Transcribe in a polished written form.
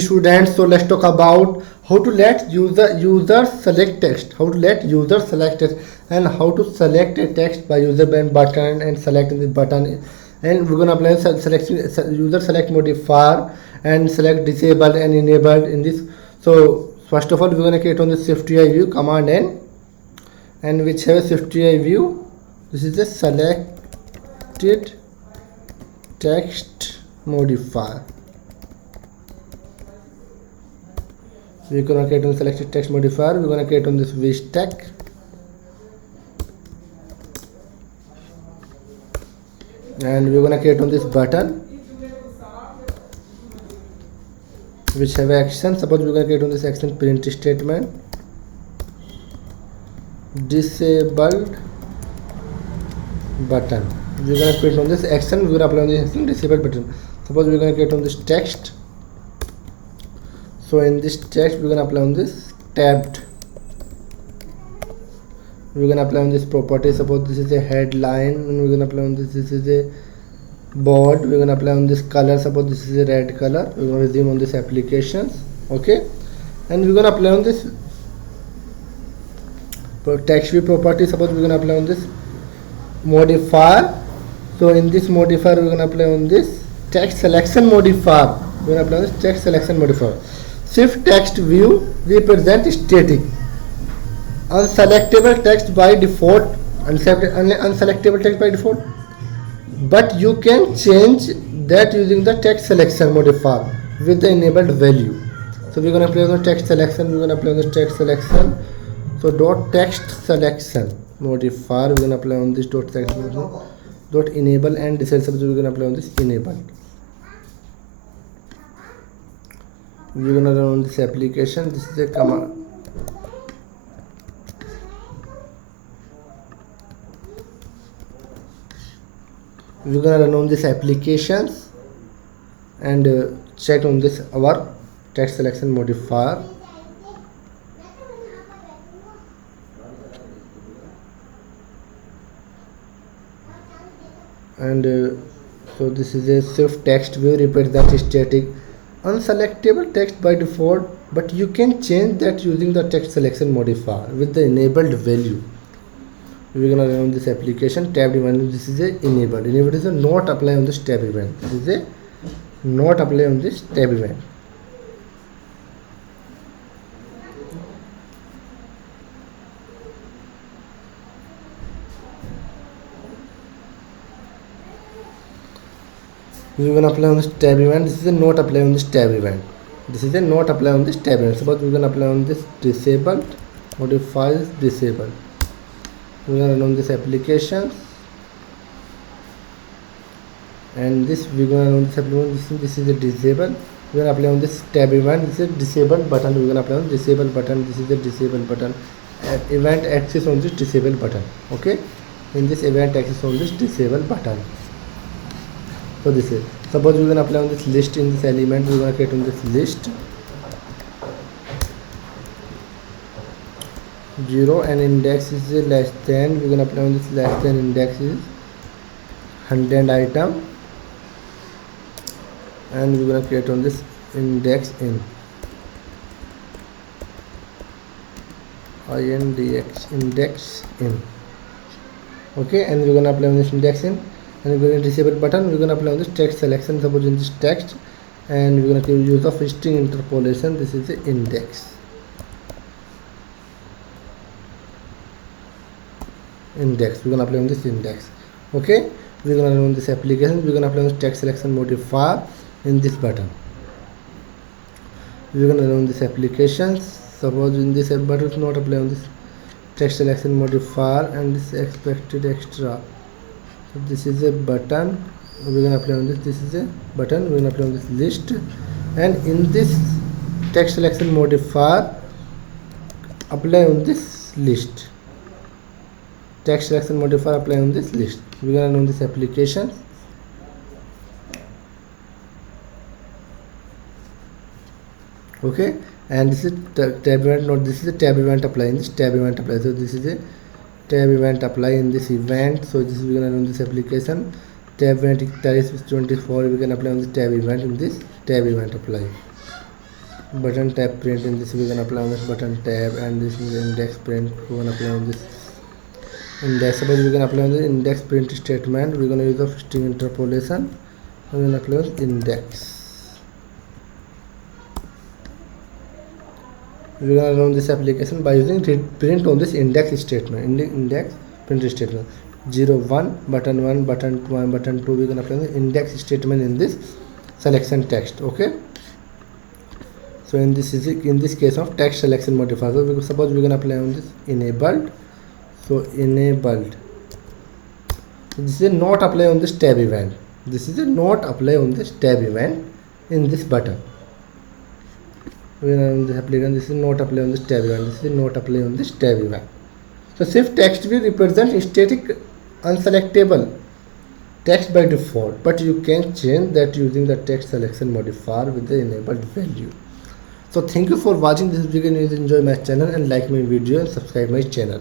Students, so let's talk about how to let user select text, how to let user select text, and how to select a text by user button and selecting the button. And we're gonna apply selection user select modifier and select disabled and enabled in this. So first of all, we're gonna create on the SwiftUI view command N, and which have a SwiftUI view. This is the selected text modifier. We're gonna create on selected text modifier. We're gonna create on this VStack, and we're gonna create on this button which have action. Suppose we're gonna create on this action print statement disabled button. We're gonna create on this action. We're gonna apply on this action disabled button. Suppose we're gonna create on this text. So in this text we're gonna apply on this tabbed. We're gonna apply on this property. Suppose this is a headline, and we're gonna apply on this. This is a board. We're gonna apply on this color. Suppose this is a red color. We're gonna resume on this applications. Okay, and we're gonna apply on this text view property. Suppose we're gonna apply on this modifier. So in this modifier we're gonna apply on this text selection modifier. We're gonna apply on this text selection modifier. Shift text view represent static unselectable text by default, unselectable text by default, but you can change that using the text selection modifier with the enabled value. So we're gonna apply on the text selection. We're gonna apply on the text selection. So dot text selection modifier. We're gonna apply on this dot text dot enable and disable. We're gonna apply on this enable. We're gonna run on this application. This is a command. We're gonna run on this applications and check on this our text selection modifier. And so this is a shift text view represent static unselectable text by default, but you can change that using the text selection modifier with the enabled value. We're gonna run this application tabbed event. This is a enabled. Enabled is a not apply on this tab event. This is a not apply on this tab event. We're gonna apply on this tab event. This is a not apply on this tab event. This is a not apply on this tab event. Suppose we're gonna apply on this disabled modifies disabled. We're gonna run on this application, and this we're gonna run this application. This is a disabled. We're gonna apply on this tab event. This is a disabled button. We're gonna apply on disabled button. This is a disabled button. Event access on this disabled button. Okay, in this event access on this disabled button. So this is, suppose we're gonna apply on this list in this element. We're gonna create on this list 0 and index is less than. We're gonna apply on this less than index is 100 item, and we're gonna create on this index in index in. Okay, and we're gonna apply on this index in, and we're going to disable button. We're going to apply on this text selection. Suppose in this text, and we're going to use of string interpolation. This is the index. Index. We're going to apply on this index. Okay. We're going to run this application. We're going to apply on this text selection modifier in this button. We're going to run this application. Suppose in this button not apply on this text selection modifier and this expected extra. So this is a button. We're gonna apply on this. This is a button. We're gonna apply on this list, and in this text selection modifier, apply on this list. Text selection modifier apply on this list. We're gonna run this application. Okay, and this is tab event. Not this is a tab event apply in this tab event apply. So this is a tab event apply in this event. So this is we're gonna run this application. Tab event is 24. We can apply on this tab event in this tab event apply. button tab print. In this we're gonna apply on this button tab, and this is index print. We're gonna apply on this index. Suppose we can apply on the index print statement. We're gonna use the string interpolation. We're gonna apply on index. We're gonna run this application by using print on this index statement. Index print statement 0 1 button 1 button 1 button 2. We're gonna apply the index statement in this selection text. Okay. So in this case of text selection modifier, so suppose we're gonna apply on this enabled. So enabled. So this is a not apply on this tab event. This is a not apply on this tab event in this button. When on this application, this is not apply on this tab event. This is not apply on this tab event. So shift text will represent static unselectable text by default, but you can change that using the text selection modifier with the enabled value. So thank you for watching this video. Enjoy my channel and like my video and subscribe my channel.